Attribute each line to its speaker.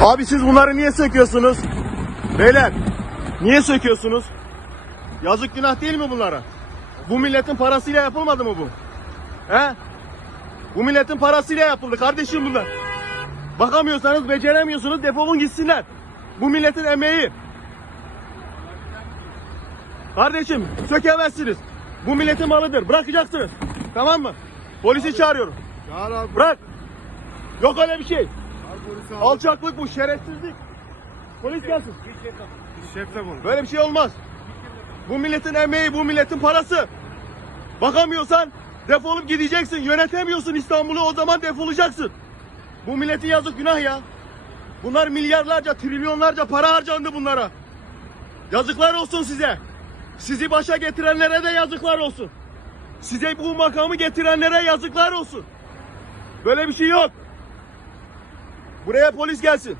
Speaker 1: Abi siz bunları niye söküyorsunuz? Beyler niye söküyorsunuz? Yazık günah değil mi bunlara? Bu milletin parasıyla yapılmadı mı bu? He? Bu milletin parasıyla yapıldı kardeşim bunlar. Bakamıyorsanız beceremiyorsunuz defolun gitsinler. Bu milletin emeği. Kardeşim sökemezsiniz. Bu milletin malıdır. Bırakacaksınız. Tamam mı? Polisi çağırıyorum.
Speaker 2: Çağır abi.
Speaker 1: Bırak. Yok öyle bir şey. Alçaklık bu, şerefsizlik. Polis gelsin.
Speaker 2: Şefle konuş.
Speaker 1: Böyle bir şey olmaz. Bu milletin emeği, bu milletin parası. Bakamıyorsan defolup gideceksin. Yönetemiyorsun İstanbul'u o zaman defolacaksın. Bu milletin yazık günah ya. Bunlar milyarlarca, trilyonlarca para harcandı bunlara. Yazıklar olsun size. Sizi başa getirenlere de yazıklar olsun. Size bu makamı getirenlere yazıklar olsun. Böyle bir şey yok. Buraya polis gelsin.